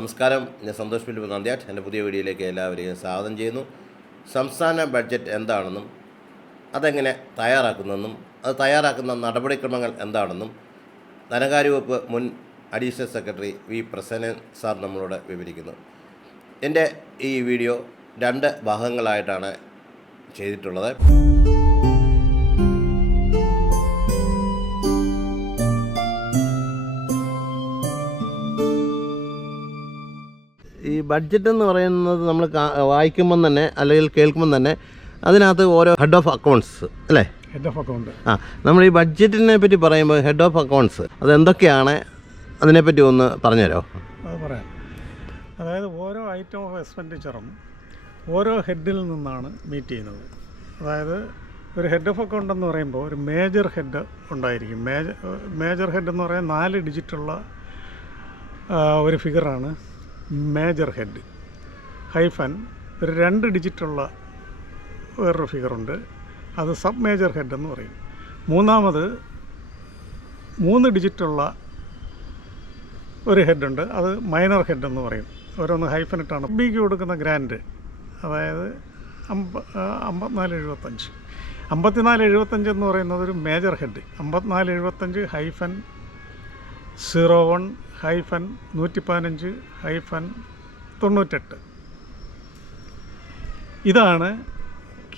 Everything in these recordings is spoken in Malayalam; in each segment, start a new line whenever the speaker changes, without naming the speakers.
നമസ്കാരം. ഞാൻ സന്തോഷ് ഫിലിപ്പ് നന്ദിയാട്ട്. എന്റെ പുതിയ വീഡിയോയിലേക്ക് എല്ലാവരെയും സ്വാഗതം ചെയ്യുന്നു. സംസ്ഥാന ബഡ്ജറ്റ് എന്താണെന്നും അതെങ്ങനെ തയ്യാറാക്കുന്നെന്നും അത് തയ്യാറാക്കുന്ന നടപടിക്രമങ്ങൾ എന്താണെന്നും ധനകാര്യ വകുപ്പ് മുൻ additional secretary V Prasannan sir നമ്മളോട് വിവരിക്കുന്നു. എന്റെ ഈ വീഡിയോ രണ്ട് ഭാഗങ്ങളായിട്ടാണ് ചെയ്തിട്ടുള്ളത്. ബഡ്ജറ്റ് എന്ന് പറയുന്നത് നമ്മൾ വായിക്കുമ്പം തന്നെ അല്ലെങ്കിൽ കേൾക്കുമ്പം തന്നെ അതിനകത്ത് ഓരോ ഹെഡ് ഓഫ് അക്കൗണ്ട്സ് അല്ലേ?
ഹെഡ് ഓഫ് അക്കൗണ്ട്
ആ നമ്മൾ ഈ ബഡ്ജറ്റിനെ പറ്റി പറയുമ്പോൾ ഹെഡ് ഓഫ് അക്കൗണ്ട്സ് അതെന്തൊക്കെയാണ്? അതിനെപ്പറ്റി ഒന്ന് പറഞ്ഞുതരോ?
അത് പറയാം. അതായത് ഓരോ ഐറ്റം ഓഫ് എക്സ്പെൻഡിച്ചറും ഓരോ ഹെഡിൽ നിന്നാണ് മീറ്റ് ചെയ്യുന്നത്. അതായത് ഒരു ഹെഡ് ഓഫ് അക്കൗണ്ട് എന്ന് പറയുമ്പോൾ ഒരു മേജർ ഹെഡ് ഉണ്ടായിരിക്കും. മേജർ മേജർ ഹെഡ് എന്ന് പറയാൻ നാല് ഡിജിറ്റുള്ള ഒരു ഫിഗറാണ് മേജർ ഹെഡ്. ഹൈഫൻ ഒരു രണ്ട് ഡിജിറ്റുള്ള വേറൊരു ഫിഗറുണ്ട്. അത് സബ് മേജർ ഹെഡ് എന്ന് പറയും. മൂന്നാമത് മൂന്ന് ഡിജിറ്റുള്ള ഒരു ഹെഡുണ്ട്. അത് മൈനർ ഹെഡ് എന്ന് പറയും. ഓരോന്ന് ഹൈഫൻ ഹൈഫനിട്ടാണ് ബിക്ക് കൊടുക്കുന്ന ഗ്രാൻഡ് അതായത് അമ്പ അമ്പത്തിനാല് എഴുപത്തഞ്ച്. അമ്പത്തിനാല് എഴുപത്തഞ്ച് എന്ന് പറയുന്നത് ഒരു മേജർ ഹെഡ്. അമ്പത്തിനാല് എഴുപത്തഞ്ച് ഹൈഫൻ സീറോ വൺ ഹൈഫൻ നൂറ്റി പതിനഞ്ച് ഹൈഫൻ തൊണ്ണൂറ്റെട്ട്. ഇതാണ്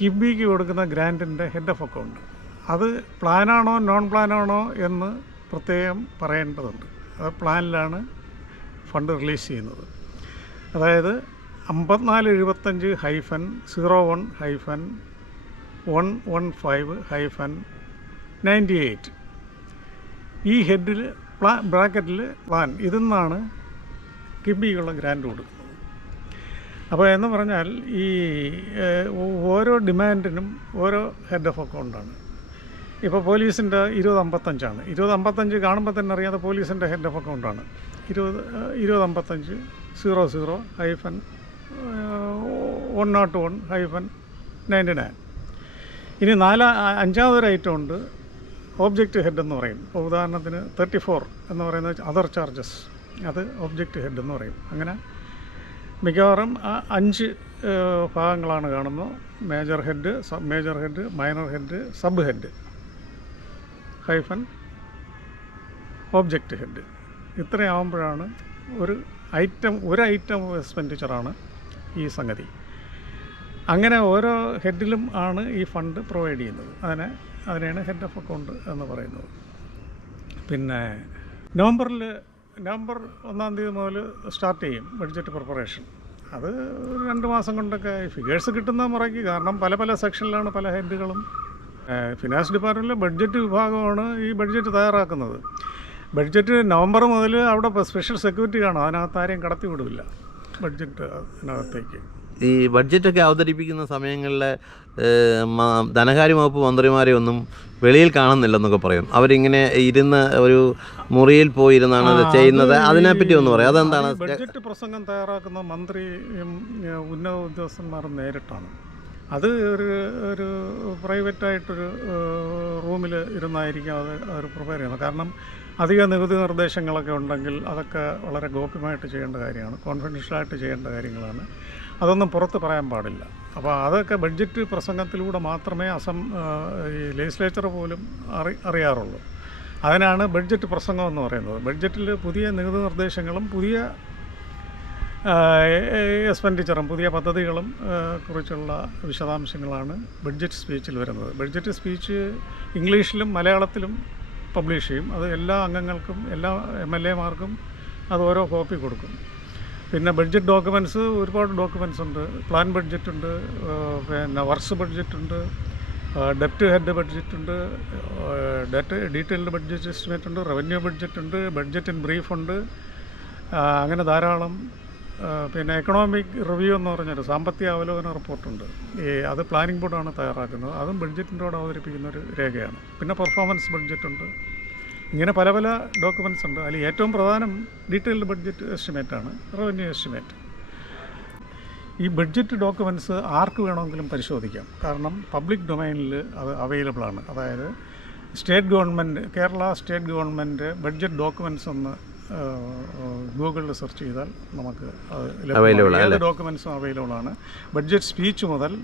കിബിക്ക് കൊടുക്കുന്ന ഗ്രാന്റിന്റെ ഹെഡ് ഓഫ് അക്കൗണ്ട് അത് പ്ലാനാണോ നോൺ പ്ലാനാണോ എന്ന് പ്രത്യേകം പറയേണ്ടതുണ്ട്. അത് പ്ലാനിലാണ് ഫണ്ട് റിലീസ് ചെയ്യുന്നത്. അതായത് അമ്പത്തിനാല് എഴുപത്തഞ്ച് hyphen zero one hyphen one one five hyphen ninety eight. ഈ ഹെഡിൽ പ്ലാ ബ്രാക്കറ്റിൽ പ്ലാൻ ഇതിൽ നിന്നാണ് കിബിക്കുള്ള ഗ്രാൻഡ് കൊടുക്കുന്നത് അപ്പോൾ എന്ന് പറഞ്ഞാൽ ഈ ഓരോ ഡിമാൻഡിനും ഓരോ ഹെഡ് ഓഫ് അക്കൗണ്ടാണ്. ഇപ്പോൾ പോലീസിന്റെ ഇരുപത് അമ്പത്തഞ്ചാണ്. ഇരുപത് അമ്പത്തഞ്ച് കാണുമ്പോൾ തന്നെ അറിയാതെ പോലീസിന്റെ ഹെഡ് ഓഫ് അക്കൗണ്ടാണ്. ഇരുപത് ഇരുപത് അമ്പത്തഞ്ച് zero zero hyphen one nought one hyphen ninety nine. ഇനി നാലാ അഞ്ചാമതൊരു ഐറ്റം ഉണ്ട്. ഓബ്ജക്റ്റ് ഹെഡ് എന്ന് പറയും. ഇപ്പോൾ ഉദാഹരണത്തിന് തേർട്ടി ഫോർ എന്ന് പറയുന്ന അതർ ചാർജസ് അത് ഓബ്ജക്റ്റ് ഹെഡ് എന്ന് പറയും. അങ്ങനെ മിക്കവാറും ആ അഞ്ച് ഭാഗങ്ങളാണ് കാണുന്നത്. Major head sub major head minor head sub head hyphen object head ഇത്രയാവുമ്പോഴാണ് ഒരു ഐറ്റം ഒരു ഐറ്റം എക്സ്പെൻഡിച്ചറാണ് ഈ സംഗതി. അങ്ങനെ ഓരോ ഹെഡിലും ആണ് ഈ ഫണ്ട് പ്രൊവൈഡ് ചെയ്യുന്നത്. അതിനെ അതിനെയാണ് ഹെഡ് ഓഫ് അക്കൗണ്ട് എന്ന് പറയുന്നത്. പിന്നെ നവംബറിൽ നവംബർ ഒന്നാം തീയതി മുതൽ സ്റ്റാർട്ട് ചെയ്യും ബഡ്ജറ്റ് പ്രിപ്പറേഷൻ അത് ഒരു രണ്ട് മാസം കൊണ്ടൊക്കെ ഫിഗേഴ്സ് കിട്ടുന്ന മുറയ്ക്ക് കാരണം പല പല സെക്ഷനിലാണ് പല ഹെഡുകളും ഫിനാൻസ് ഡിപ്പാർട്ട്മെന്റിലെ ബഡ്ജറ്റ് വിഭാഗമാണ് ഈ ബഡ്ജറ്റ് തയ്യാറാക്കുന്നത്. ബഡ്ജറ്റ് നവംബർ മുതൽ അവിടെ സ്പെഷ്യൽ സെക്യൂരിറ്റി കാണും. അതിനകത്ത് ആരെയും കടത്തി വിടില്ല. ബഡ്ജറ്റ് അതിനകത്തേക്ക്.
ഈ ബഡ്ജറ്റൊക്കെ അവതരിപ്പിക്കുന്ന സമയങ്ങളിൽ ധനകാര്യ വകുപ്പ് മന്ത്രിമാരെ ഒന്നും വെളിയിൽ കാണുന്നില്ലെന്നൊക്കെ പറയും. അവരിങ്ങനെ ഇരുന്ന് ഒരു മുറിയിൽ പോയിരുന്നാണ് അത് ചെയ്യുന്നത്. അതിനെപ്പറ്റി ഒന്ന് പറയാം. അതെന്താണ്?
ബഡ്ജറ്റ് പ്രസംഗം തയ്യാറാക്കുന്ന മന്ത്രിയും ഉന്നത ഉദ്യോഗസ്ഥന്മാരും നേരിട്ടാണ്. അത് ഒരു ഒരു പ്രൈവറ്റായിട്ടൊരു റൂമിൽ ഇരുന്നായിരിക്കും അത് അവർ പ്രിപ്പയർ ചെയ്യുന്നത്. കാരണം അധിക നികുതി നിർദ്ദേശങ്ങളൊക്കെ ഉണ്ടെങ്കിൽ അതൊക്കെ വളരെ ഗോപ്യമായിട്ട് ചെയ്യേണ്ട കാര്യമാണ്. കോൺഫിഡൻഷ്യലായിട്ട് ചെയ്യേണ്ട കാര്യങ്ങളാണ്. അതൊന്നും പുറത്ത് പറയാൻ പാടില്ല. അപ്പോൾ അതൊക്കെ ബഡ്ജറ്റ് പ്രസംഗത്തിലൂടെ മാത്രമേ അസം ഈ ലെജിസ്ലേച്ചർ പോലും അറി അറിയാറുള്ളൂ. അതിനാണ് ബഡ്ജറ്റ് പ്രസംഗം എന്ന് പറയുന്നത്. ബഡ്ജറ്റിൽ പുതിയ നികുതി നിർദ്ദേശങ്ങളും പുതിയ എക്സ്പെൻഡിച്ചറും പുതിയ പദ്ധതികളും കുറിച്ചുള്ള വിശദാംശങ്ങളാണ് ബഡ്ജറ്റ് സ്പീച്ചിൽ വരുന്നത്. ബഡ്ജറ്റ് സ്പീച്ച് ഇംഗ്ലീഷിലും മലയാളത്തിലും പബ്ലിഷ് ചെയ്യും. അത് എല്ലാ അംഗങ്ങൾക്കും എല്ലാ എം എൽ എമാർക്കും അത് ഓരോ കോപ്പി കൊടുക്കും. പിന്നെ ബഡ്ജറ്റ് ഡോക്യുമെന്റ്സ് ഒരുപാട് ഡോക്യുമെന്റ്സ് ഉണ്ട്. പ്ലാൻ ബഡ്ജറ്റ് ഉണ്ട് പിന്നെ വർക്ക്സ് ബഡ്ജറ്റ് ഉണ്ട് ഡെപ്റ്റ് ഹെഡ് ബഡ്ജറ്റ് ഉണ്ട് ഡെറ്റ് ഡീറ്റെയിൽഡ് ബഡ്ജറ്റ് എസ്റ്റിമേറ്റ് ഉണ്ട് റവന്യൂ ബഡ്ജറ്റ് ഉണ്ട് ബഡ്ജറ്റ് ഇൻ ബ്രീഫ് ഉണ്ട് അങ്ങനെ ധാരാളം പിന്നെ എക്കണോമിക് റിവ്യൂ എന്ന് പറഞ്ഞൊരു സാമ്പത്തിക അവലോകന റിപ്പോർട്ടുണ്ട്. ഈ അത് പ്ലാനിംഗ് ബോർഡാണ് തയ്യാറാക്കുന്നത്. അതും ബഡ്ജറ്റിന്റെ കൂടെ അവതരിപ്പിക്കുന്ന ഒരു രേഖയാണ്. പിന്നെ പെർഫോമൻസ് ബഡ്ജറ്റ് ഉണ്ട്. ഇങ്ങനെ പല പല ഡോക്യുമെന്റ്സ് ഉണ്ട്. അതിൽ ഏറ്റവും പ്രധാനം ഡീറ്റെയിൽഡ് ബഡ്ജറ്റ് എസ്റ്റിമേറ്റ് ആണ്. റവന്യൂ എസ്റ്റിമേറ്റ് ഈ ബഡ്ജറ്റ് ഡോക്യുമെന്റ്സ് ആർക്ക് വേണമെങ്കിലും പരിശോധിക്കാം. കാരണം പബ്ലിക് ഡൊമൈനിൽ അത് അവൈലബിൾ ആണ്. അതായത് state government Kerala state government budget documents ഒന്ന് ഗൂഗിളിൽ സെർച്ച് ചെയ്താൽ നമുക്ക് അത് ലഭ്യമാണ്. ഏത് ഡോക്യുമെൻസും അവൈലബിൾ ആണ്. ബഡ്ജറ്റ് സ്പീച്ച് മുതൽ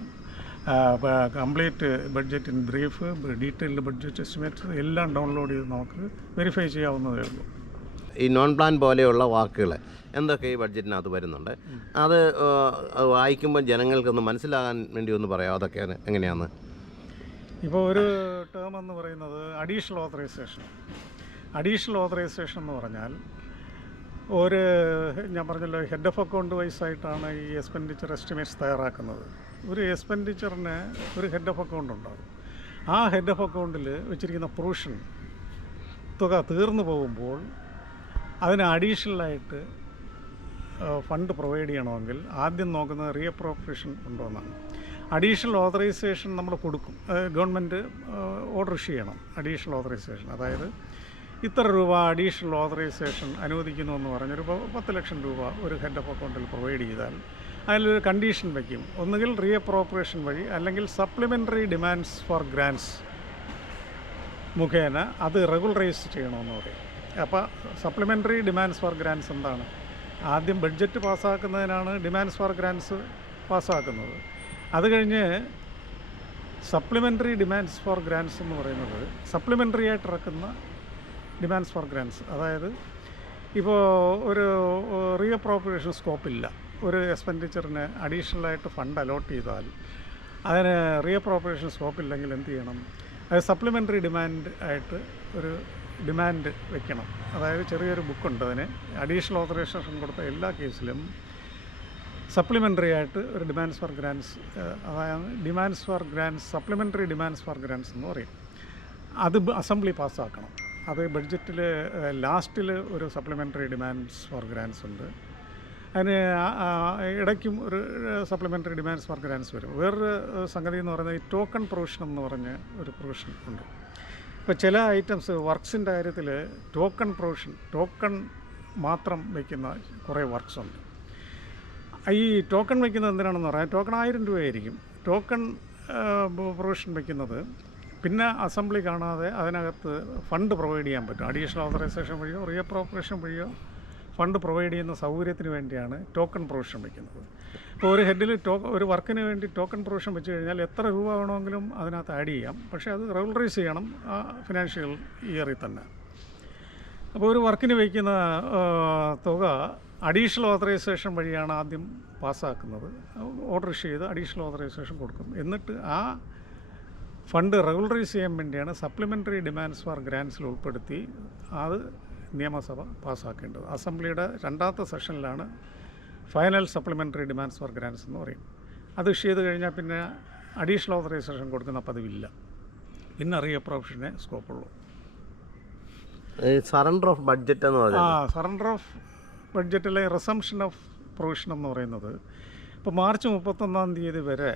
complete budget in brief detailed budget estimate എല്ലാം ഡൗൺലോഡ് ചെയ്ത് നമുക്ക് വെരിഫൈ ചെയ്യാവുന്നതേ ഉള്ളൂ.
ഈ നോൺ പ്ലാൻ പോലെയുള്ള വാക്കുകൾ എന്തൊക്കെ ഈ ബഡ്ജറ്റിനകത്ത് വരുന്നുണ്ട്? അത് വായിക്കുമ്പോൾ ജനങ്ങൾക്കൊന്ന് മനസ്സിലാകാൻ വേണ്ടി ഒന്ന് പറയാം അതൊക്കെ എങ്ങനെയാണ്?
ഇപ്പോൾ ഒരു ടേം എന്ന് പറയുന്നത് അഡീഷണൽ ഓതറൈസേഷൻ അഡീഷണൽ ഓതറൈസേഷൻ എന്ന് പറഞ്ഞാൽ ഒരു ഞാൻ പറഞ്ഞല്ലോ ഹെഡ് ഓഫ് അക്കൗണ്ട് വൈസ് ആയിട്ടാണ് ഈ എക്സ്പെൻഡിച്ചർ എസ്റ്റിമേറ്റ്സ് തയ്യാറാക്കുന്നത്. ഒരു എക്സ്പെൻഡിച്ചറിന് ഒരു ഹെഡ് ഓഫ് അക്കൗണ്ട് ഉണ്ടാകും ആ ഹെഡ് ഓഫ് അക്കൗണ്ടിൽ വെച്ചിരിക്കുന്ന പ്രൊവിഷൻ തുക തീർന്നു പോകുമ്പോൾ അതിന് അഡീഷണലായിട്ട് ഫണ്ട് പ്രൊവൈഡ് ചെയ്യണമെങ്കിൽ ആദ്യം നോക്കുന്നത് റീഅപ്രോപ്രിയേഷൻ ഉണ്ടോ എന്നാണ്. അഡീഷണൽ ഓതറൈസേഷൻ നമ്മൾ കൊടുക്കും. ഗവൺമെന്റ് ഓർഡർ ഇഷ്യൂ ചെയ്യണം. അഡീഷണൽ ഓതറൈസേഷൻ അതായത് ഇത്ര രൂപ അഡീഷണൽ ഓതറൈസേഷൻ അനുവദിക്കുന്നു എന്ന് പറഞ്ഞൊരു പത്ത് ലക്ഷം രൂപ ഒരു ഹെഡ് ഓഫ് അക്കൗണ്ടിൽ പ്രൊവൈഡ് ചെയ്താൽ അതിലൊരു കണ്ടീഷൻ വയ്ക്കും ഒന്നുകിൽ റീഅപ്രോപ്രിയേഷൻ വഴി അല്ലെങ്കിൽ സപ്ലിമെന്ററി ഡിമാൻഡ്സ് ഫോർ ഗ്രാൻസ് മുഖേന അത് റെഗുലറൈസ് ചെയ്യണമെന്ന് പറയും. അപ്പോൾ സപ്ലിമെന്ററി ഡിമാൻഡ്സ് ഫോർ ഗ്രാൻസ് എന്താണ്? ആദ്യം ബഡ്ജറ്റ് പാസ്സാക്കുന്നതിനാണ് ഡിമാൻഡ്സ് ഫോർ ഗ്രാൻസ് പാസ്സാക്കുന്നത്. അത് കഴിഞ്ഞ് സപ്ലിമെന്ററി ഡിമാൻഡ്സ് ഫോർ ഗ്രാൻസ് എന്ന് പറയുന്നത് സപ്ലിമെന്ററി ആയിട്ട് ഇറക്കുന്ന ഡിമാൻഡ്സ് ഫോർ ഗ്രാൻസ് അതായത് ഇപ്പോൾ ഒരു റീഅപ്രോപ്രിയേഷൻ സ്കോപ്പില്ല ഒരു എക്സ്പെൻഡിച്ചറിന് അഡീഷണലായിട്ട് ഫണ്ട് അലോട്ട് ചെയ്താൽ അതിന് റീഅപ്രോപ്രിയേഷൻ സ്കോപ്പില്ലെങ്കിൽ എന്ത് ചെയ്യണം? അത് സപ്ലിമെന്ററി ഡിമാൻഡ് ആയിട്ട് ഒരു ഡിമാൻഡ് വെക്കണം. അതായത് ചെറിയൊരു ബുക്കുണ്ട് അതിന്. അഡീഷണൽ ഓതറൈസേഷൻ കൊടുത്ത എല്ലാ കേസിലും സപ്ലിമെന്ററി ആയിട്ട് ഒരു ഡിമാൻഡ്സ് ഫോർ ഗ്രാൻസ് അതായത് demands for grants supplementary demands for grants എന്ന് പറയും. അത് അസംബ്ലി പാസ്സാക്കണം അത് ബഡ്ജറ്റിൽ ലാസ്റ്റിൽ ഒരു സപ്ലിമെന്ററി ഡിമാൻഡ്സ് ഫോർ ഗ്രാൻസ് ഉണ്ട്. അതിന് ഇടയ്ക്കും ഒരു സപ്ലിമെന്ററി ഡിമാൻഡ്സ് ഫോർ ഗ്രാൻസ് വരും. വേറൊരു സംഗതി എന്ന് പറയുന്നത് ഈ ടോക്കൺ പ്രൊവിഷൻ എന്ന് പറഞ്ഞ ഒരു പ്രൊവിഷൻ ഉണ്ട്. ഇപ്പോൾ ചില ഐറ്റംസ് വർക്ക്സിന്റെ കാര്യത്തിൽ ടോക്കൺ പ്രൊവിഷൻ ടോക്കൺ മാത്രം വയ്ക്കുന്ന കുറേ വർക്ക്സ് ഉണ്ട്. ഈ ടോക്കൺ വയ്ക്കുന്നത് എന്തിനാണെന്ന് പറയാം ടോക്കൺ ആയിരം രൂപയായിരിക്കും. ടോക്കൺ പ്രൊവിഷൻ വയ്ക്കുന്നത് പിന്നെ അസംബ്ലി കാണാതെ അതിനകത്ത് ഫണ്ട് പ്രൊവൈഡ് ചെയ്യാൻ പറ്റും. അഡീഷണൽ ഓതറൈസേഷൻ വഴിയോ റീഅപ്രോപ്രിയേഷൻ വഴിയോ ഫണ്ട് പ്രൊവൈഡ് ചെയ്യുന്ന സൗകര്യത്തിന് വേണ്ടിയാണ് ടോക്കൺ പ്രൊവിഷൻ വയ്ക്കുന്നത് ഇപ്പോൾ ഒരു ഹെഡിൽ ടോക്ക് ഒരു വർക്കിന് വേണ്ടി ടോക്കൺ പ്രൊവിഷൻ വെച്ച് കഴിഞ്ഞാൽ എത്ര രൂപ വേണമെങ്കിലും അതിനകത്ത് ആഡ് ചെയ്യാം. പക്ഷേ അത് റെഗുലറൈസ് ചെയ്യണം ആ ഫിനാൻഷ്യൽ ഇയറിൽ തന്നെ. അപ്പോൾ ഒരു വർക്കിന് വയ്ക്കുന്ന തുക അഡീഷണൽ ഓതറൈസേഷൻ വഴിയാണ് ആദ്യം പാസ്സാക്കുന്നത് ഓർഡർ ചെയ്ത് അഡീഷണൽ ഓതറൈസേഷൻ കൊടുക്കും. എന്നിട്ട് ആ ഫണ്ട് റെഗുലറൈസ് ചെയ്യാൻ വേണ്ടിയാണ് സപ്ലിമെന്ററി ഡിമാൻഡ്സ് ഫോർ ഗ്രാൻസിൽ ഉൾപ്പെടുത്തി അത് നിയമസഭ പാസ്സാക്കേണ്ടത്. അസംബ്ലിയുടെ രണ്ടാമത്തെ സെഷനിലാണ് final supplementary demands for grants എന്ന് പറയും അത് ഇഷ്യൂ ചെയ്ത് കഴിഞ്ഞാൽ പിന്നെ അഡീഷണൽ ഓതറൈസേഷൻ കൊടുക്കുന്ന പതിവില്ല. പിന്നെ റീഅപ്രോപ്ഷനെ സ്കോപ്പുള്ളൂ.
ഈ സറണ്ടർ ഓഫ് ബഡ്ജറ്റ് എന്ന്
പറയുന്നത്
ആ
സറണ്ടർ ഓഫ് ബഡ്ജറ്റിലെ റിസംഷൻ ഓഫ് പ്രൊവിഷൻ എന്ന് പറയുന്നത് ഇപ്പോൾ മാർച്ച് മുപ്പത്തൊന്നാം തീയതി വരെ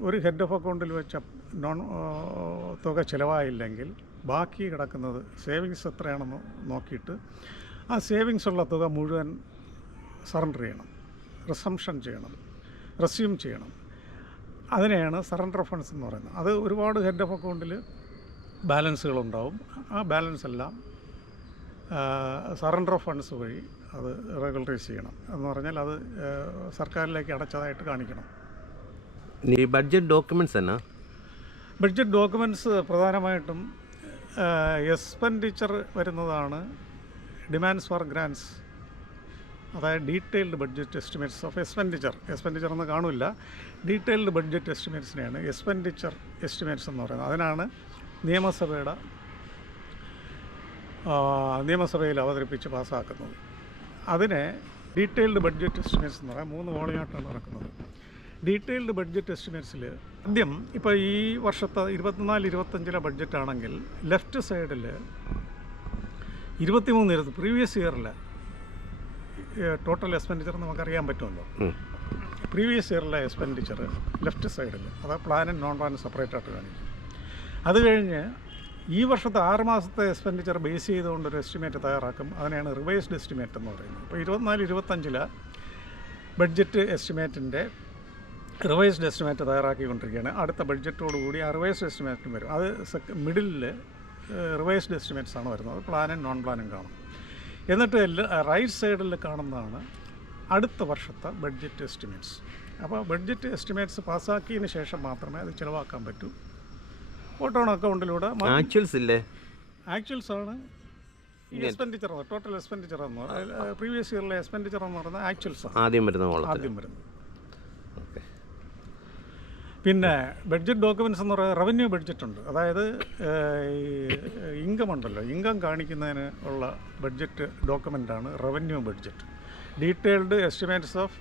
ഒരു ഹെഡ് ഓഫ് അക്കൗണ്ടിൽ വെച്ച നോൺ തുക ചിലവായില്ലെങ്കിൽ ബാക്കി കിടക്കുന്നത് സേവിങ്സ് എത്രയാണെന്ന് നോക്കിയിട്ട് ആ സേവിങ്സ് ഉള്ള തുക മുഴുവൻ സറണ്ടർ ചെയ്യണം. റിസംഷൻ ചെയ്യണം. റെസ്യൂം ചെയ്യണം. അതിനെയാണ് സറണ്ടർ ഫണ്ട്സ് എന്ന് പറയുന്നത്. അത് ഒരുപാട് ഹെഡ് ഓഫ് അക്കൗണ്ടിൽ ബാലൻസുകളുണ്ടാവും. ആ ബാലൻസ് എല്ലാം സറണ്ടർ ഫണ്ട്സ് വഴി അത് റെഗുലറൈസ് ചെയ്യണം. എന്ന് പറഞ്ഞാൽ അത് സർക്കാരിലേക്ക് അടച്ചതായിട്ട് കാണിക്കണം.
ഈ ബഡ്ജറ്റ് ഡോക്യുമെന്റ്സ് എന്നാ?
ബഡ്ജറ്റ് ഡോക്യുമെന്റ്സ് പ്രധാനമായിട്ടും എക്സ്പെൻഡിച്ചർ വരുന്നതാണ് ഡിമാൻഡ്സ് ഫോർ ഗ്രാൻസ് അതായത് detailed budget estimates of expenditure expenditure എന്ന് കാണില്ല. ഡീറ്റെയിൽഡ് ബഡ്ജറ്റ് എസ്റ്റിമേറ്റ്സിനെയാണ് എക്സ്പെൻഡിച്ചർ എസ്റ്റിമേറ്റ്സ് എന്ന് പറയുന്നത്. അതിനാണ് നിയമസഭയുടെ നിയമസഭയിൽ അവതരിപ്പിച്ച് പാസ്സാക്കുന്നത്. അതിനെ ഡീറ്റെയിൽഡ് ബഡ്ജറ്റ് എസ്റ്റിമേറ്റ്സ് എന്ന് പറയാം. മൂന്ന് വോളിയായിട്ടാണ് നടക്കുന്നത്. ഡീറ്റെയിൽഡ് ബഡ്ജറ്റ് എസ്റ്റിമേറ്റ്സിൽ ആദ്യം ഇപ്പോൾ ഈ വർഷത്തെ ഇരുപത്തിനാല് ഇരുപത്തഞ്ചിലെ ബഡ്ജറ്റ് ആണെങ്കിൽ ലെഫ്റ്റ് സൈഡിൽ ഇരുപത്തിമൂന്ന് ഇരുപത്തി പ്രീവിയസ് ഇയറിൽ ടോട്ടൽ എക്സ്പെൻഡിച്ചർ നമുക്കറിയാൻ പറ്റുമല്ലോ. പ്രീവിയസ് ഇയറിലെ എക്സ്പെൻഡിച്ചർ ലെഫ്റ്റ് സൈഡിൽ അത് പ്ലാനും നോൺ പ്ലാനും സെപ്പറേറ്റ് ആയിട്ട് കാണിക്കും. അത് കഴിഞ്ഞ് ഈ വർഷത്തെ ആറ് മാസത്തെ എക്സ്പെൻഡിച്ചർ ബേസ് ചെയ്തുകൊണ്ട് ഒരു എസ്റ്റിമേറ്റ് തയ്യാറാക്കും. അതിനെയാണ് റിവൈസ്ഡ് എസ്റ്റിമേറ്റ് എന്ന് പറയുന്നത്. ഇപ്പോൾ ഇരുപത്തിനാല് ഇരുപത്തഞ്ചിലെ ബഡ്ജറ്റ് എസ്റ്റിമേറ്റിന്റെ റിവൈസ്ഡ് എസ്റ്റിമേറ്റ് തയ്യാറാക്കിക്കൊണ്ടിരിക്കുകയാണ്. അടുത്ത ബഡ്ജറ്റോടുകൂടി ആ റിവൈസ്ഡ് എസ്റ്റിമേറ്റും വരും. അത് മിഡിലിൽ റിവൈസ്ഡ് എസ്റ്റിമേറ്റ്സ് ആണ് വരുന്നത്. പ്ലാനും നോൺ പ്ലാനും കാണും. എന്നിട്ട് റൈറ്റ് സൈഡിൽ കാണുന്നതാണ് അടുത്ത വർഷത്തെ ബഡ്ജറ്റ് എസ്റ്റിമേറ്റ്സ്. അപ്പോൾ ബഡ്ജറ്റ് എസ്റ്റിമേറ്റ്സ് പാസ്സാക്കിയതിന് ശേഷം മാത്രമേ അത് ചിലവാക്കാൻ പറ്റൂ. ഓട്ടോൺ അക്കൗണ്ടിലൂടെ.
ആക്ച്വൽസ് ഇല്ലേ?
ആക്ച്വൽസ് ആണ്. എക്സ്പെൻഡിച്ചർ ടോട്ടൽ എക്സ്പെൻഡിച്ചർ എന്ന് പറയുന്നത് പ്രീവിയസ് ഇയറിലെ എക്സ്പെൻഡിച്ചർ എന്ന് പറയുന്നത് ആക്ച്വൽസ് ആണ്.
ആദ്യം വരുന്ന
ആദ്യം വരുന്നത്.
ഓക്കെ.
പിന്നെ ബഡ്ജറ്റ് ഡോക്യുമെന്റ്സ് എന്ന് പറയുന്നത് റവന്യൂ ബഡ്ജറ്റ് ഉണ്ട്. അതായത് ഇൻകം ഉണ്ടല്ലോ. ഇൻകം കാണിക്കുന്നതിന് ഉള്ള budget ഡോക്യുമെന്റാണ് revenue budget detailed estimates of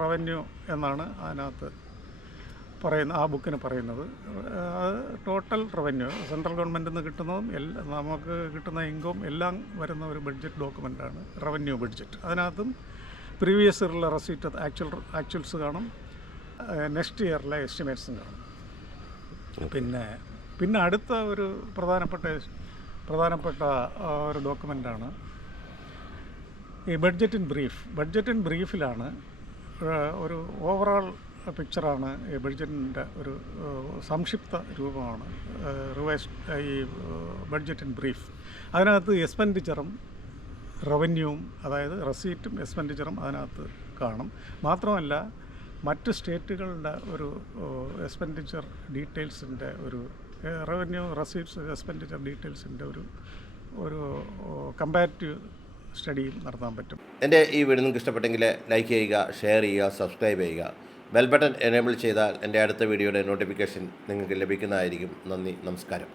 revenue എന്നാണ് അതിനകത്ത് പറയുന്ന ആ ബുക്കിന് പറയുന്നത്. അത് ടോട്ടൽ റവന്യൂ സെൻട്രൽ ഗവൺമെന്റിൽ നിന്ന് കിട്ടുന്നതും എല്ലാം നമുക്ക് കിട്ടുന്ന ഇൻകവും എല്ലാം വരുന്ന ഒരു ബഡ്ജറ്റ് ഡോക്യുമെന്റാണ് റവന്യൂ ബഡ്ജറ്റ് അതിനകത്തും പ്രീവിയസ് ഇയറിലെ റെസീറ്റ് ആക്ച്വൽ ആക്ച്വൽസ് കാണും. നെക്സ്റ്റ് ഇയറിലെ എസ്റ്റിമേറ്റ്സും കാണും പിന്നെ പിന്നെ അടുത്ത ഒരു പ്രധാനപ്പെട്ട പ്രധാനപ്പെട്ട ഒരു ഡോക്യുമെന്റാണ് ഈ budget in brief budget in ബ്രീഫിലാണ് ഒരു ഓവറോൾ പിക്ചറാണ് ഈ ബഡ്ജറ്റിന്റെ ഒരു സംക്ഷിപ്ത രൂപമാണ് റിവൈസ് ഈ ബഡ്ജറ്റ് ഇൻ ബ്രീഫ് അതിനകത്ത് എക്സ്പെൻഡിച്ചറും റവന്യൂവും അതായത് റെസീറ്റും എക്സ്പെൻഡിച്ചറും അതിനകത്ത് കാണും. മാത്രമല്ല മറ്റ് സ്റ്റേറ്റുകളുടെ ഒരു എക്സ്പെൻഡിച്ചർ ഡീറ്റെയിൽസിന്റെ ഒരു റവന്യൂ റെസീപ്റ്റ്സ് എക്സ്പെൻഡിച്ചർ ഡീറ്റെയിൽസിന്റെ ഒരു ഒരു കമ്പാരിറ്റീവ് സ്റ്റഡിയും നടത്താൻ പറ്റും.
എന്റെ ഈ വീട് നിങ്ങൾക്ക് ഇഷ്ടപ്പെട്ടെങ്കിൽ ലൈക്ക് ചെയ്യുക ഷെയർ ചെയ്യുക സബ്സ്ക്രൈബ് ചെയ്യുക. ബെൽ ബട്ടൺ എനേബിൾ ചെയ്താൽ എന്റെ അടുത്ത വീഡിയോയുടെ നോട്ടിഫിക്കേഷൻ നിങ്ങൾക്ക് ലഭിക്കുന്നതായിരിക്കും. നന്ദി നമസ്കാരം.